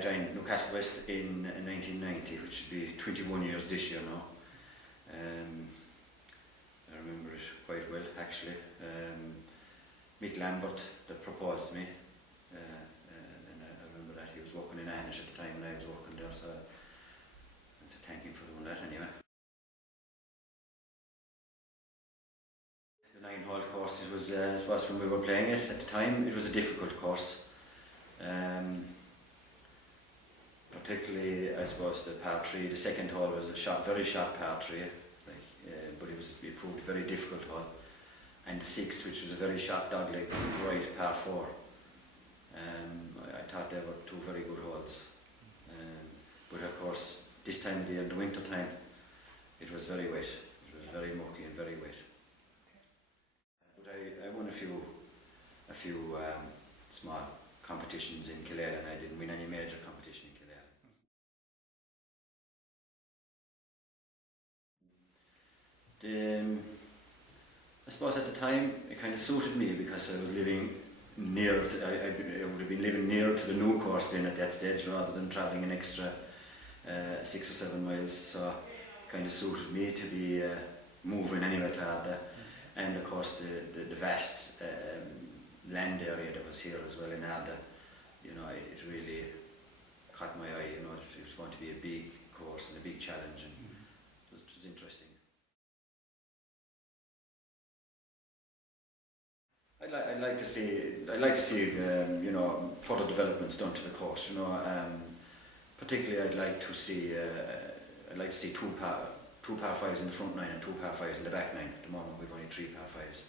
joined Newcastle West in 1990, which would be 21 years this year now. I remember it quite well actually. Mick Lambert that proposed to me, and I remember that he was working in Anish at the time when I was working there, so I want to thank him for doing that anyway. The 9-hole course, it was, I suppose when we were playing it at the time, it was a difficult course. Particularly, I suppose, the par 3, the second hole was a very sharp par 3, but it proved a very difficult hole. And the 6th, which was a very sharp dogleg, right par 4. I thought they were two very good holes. But of course, this time of the year, in the winter time, it was very wet. It was very mucky and very wet. But I won a few small competitions in Kildare, and I didn't win any major competition in Kildare. I suppose at the time it kind of suited me because I was living near to, I would have been living near to the new course then at that stage rather than travelling an extra 6 or 7 miles, so it kind of suited me to be moving anyway to Arda. And of course the vast land area that was here as well in Arda, you know, it really caught my eye. You know, it was going to be a big course and a big challenge, and it was interesting. I'd like to see you know, further developments done to the course. You know, particularly I'd like to see two par 5s in the front 9 and 2 par 5s in the back 9. At the moment we've only 3 par 5s,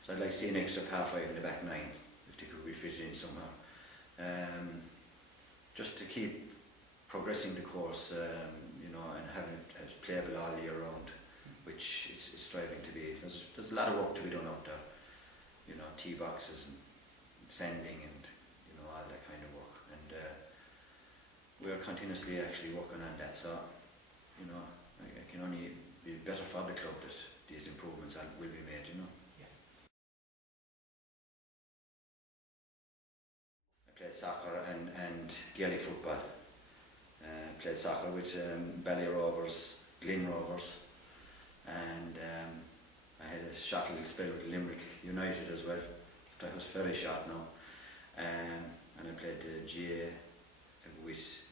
so I'd like to see an extra par 5 in the back 9 if they could be fitted in somehow. Just to keep progressing the course, you know, and having it playable all year round, which it's striving to be. There's a lot of work to be done out there. You know, tee boxes and sanding and, you know, all that kind of work, and we are continuously actually working on that, so, you know, I can only be better for the club that these improvements will be made, you know. Yeah. I played soccer and Gaelic football. Played soccer with Bally Rovers, Glyn Rovers, and I had a short little spell with Limerick United as well. That was very short now. And I played the GA with,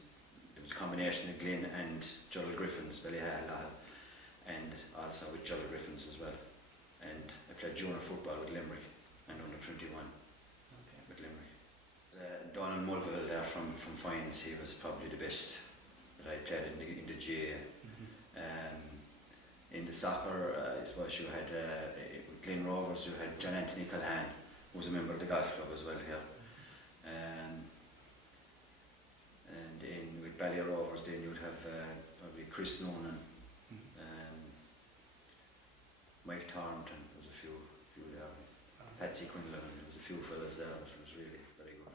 it was a combination of Glyn and Juddle Griffins, Ballyhale, and also with Juddle Griffins as well. And I played junior football with Limerick and under 21 with Limerick. Donald Mulvihill there from Fines, he was probably the best that I played in the GA. In the soccer, I suppose you had, with Glyn Rovers, you had John Anthony Culhan, who was a member of the golf club as well here. And with Bally Rovers, then you'd have probably Chris Noonan, Mike Thornton, there was a few there, Patsy Quinlan, there was a few fellas there, which was really very good.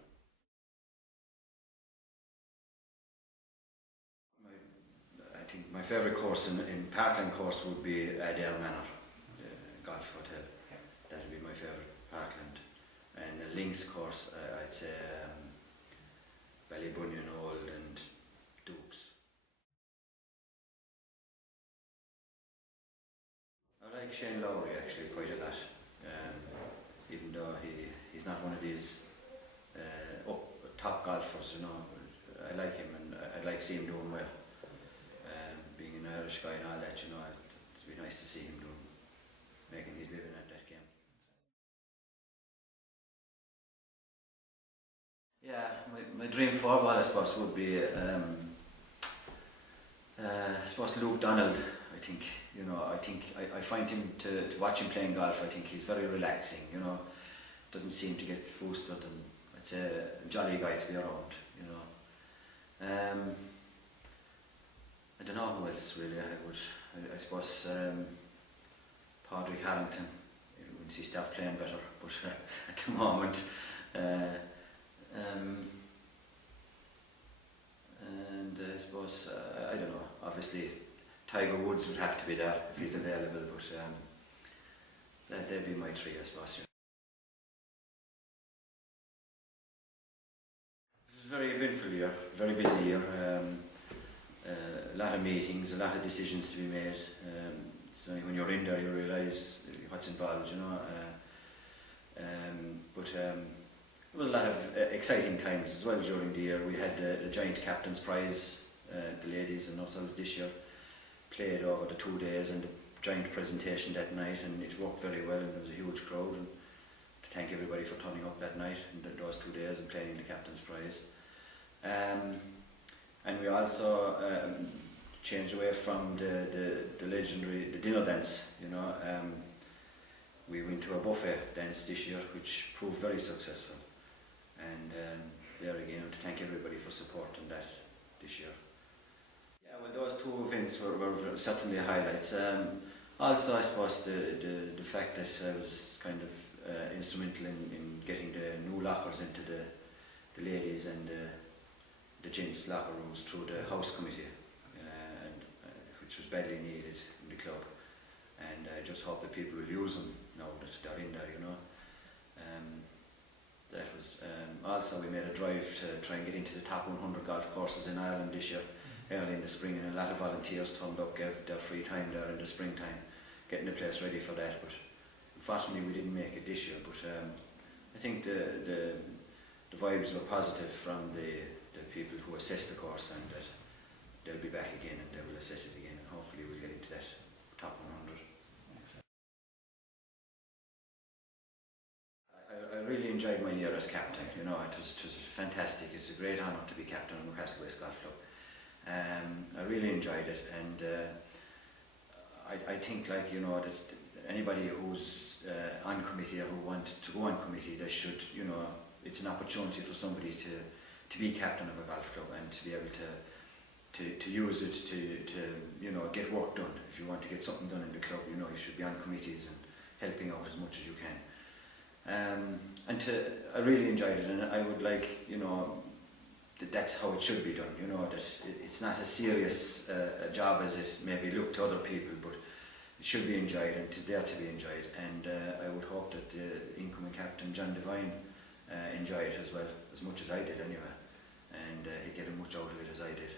I think my favourite course in Parkland course would be Adair Manor, Golf Hotel. Yeah. That would be my favourite, Parkland. And the links course, I'd say Ballybunion Old and Dukes. I like Shane Lowry actually quite a lot, even though he's not one of these top golfers, you know. I like him, and I'd like to see him doing well. Being an Irish guy and all that, you know, it'd be nice to see him making his living at that game. Yeah, my dream four-ball, I suppose, would be, I suppose, Luke Donald. I think, you know, I find him to watch him playing golf. I think he's very relaxing, you know, doesn't seem to get flustered, and I'd say a jolly guy to be around, you know. I don't know who else really I suppose Padraig Harrington, once he starts playing better, but at the moment, and I suppose, I don't know, obviously Tiger Woods would have to be there if he's available, but they'd be my three, I suppose. was a very eventful year, very busy year. A lot of meetings, a lot of decisions to be made. So when you're in there, you realise what's involved, you know. Well, a lot of exciting times as well during the year. We had the Giant Captain's Prize, the ladies and ourselves this year played over the 2 days, and the giant presentation that night, and it worked very well, and there was a huge crowd. And to thank everybody for turning up that night and those 2 days and playing the Captain's Prize. And we also changed away from the legendary dinner dance, you know. We went to a buffet dance this year, which proved very successful. And there again, to thank everybody for supporting that this year. Yeah, well, those 2 events were certainly highlights. Also, I suppose the fact that I was kind of instrumental in getting the new lockers into the ladies and the gents' locker rooms through the house committee, which was badly needed in the club. And I just hope that people will use them now that they're in there, you know. That was also, we made a drive to try and get into the top 100 golf courses in Ireland this year, early in the spring, and a lot of volunteers turned up, gave their free time there in the springtime, getting the place ready for that. But unfortunately, we didn't make it this year. But I think the vibes were positive from the people who assessed the course, and that they'll be back again and they will assess it again, and hopefully we'll get into that top 100. I really enjoyed my year as captain. You know, it was fantastic. It's a great honour to be captain of Newcastle West Golf Club. I really enjoyed it, and I think, like, you know, that anybody who's on committee or who wants to go on committee, they should, you know, it's an opportunity for somebody to be captain of a golf club and to be able to use it to you know, get work done. If you want to get something done in the club, you know, you should be on committees and helping out as much as you can. I really enjoyed it, and I would like, you know, that's how it should be done, you know, that it's not as serious a job as it maybe looked to other people, but it should be enjoyed, and it is there to be enjoyed. And I would hope that the incoming captain, John Devine, enjoy it as well, as much as I did anyway, and he'd get as much out of it as I did.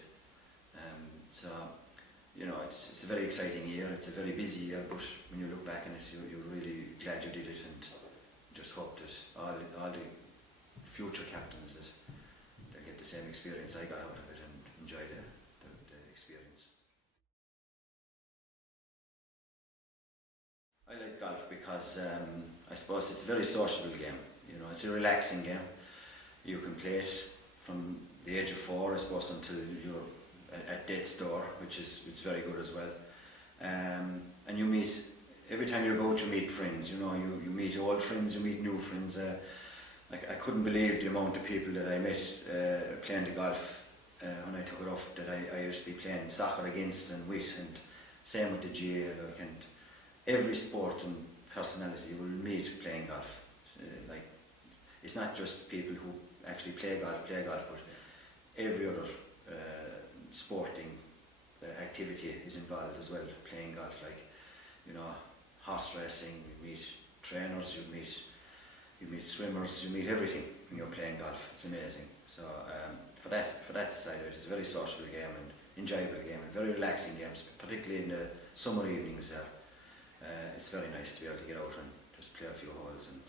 So, you know, it's a very exciting year, it's a very busy year, but when you look back on it, you're really glad you did it, and just hope that all the future captains that they get the same experience I got out of it and enjoy the experience. I like golf because I suppose it's a very sociable game. You know, it's a relaxing game. You can play it from the age of 4, I suppose, until you're at death's door, which is very good as well. And you meet, every time you go out, you meet friends. You know, you meet old friends, you meet new friends. I couldn't believe the amount of people that I met playing the golf when I took it off, that I used to be playing soccer against and with, and same with the GA. Like, and every sport and personality you will meet playing golf. Like, it's not just people who actually play golf, but every other sporting activity is involved as well, playing golf. Like, you know, horse racing, you meet trainers, you meet swimmers, you meet everything when you're playing golf. It's amazing. So for that side of it, it's a very sociable game and enjoyable game, and very relaxing games, particularly in the summer evenings there. It's very nice to be able to get out and just play a few holes and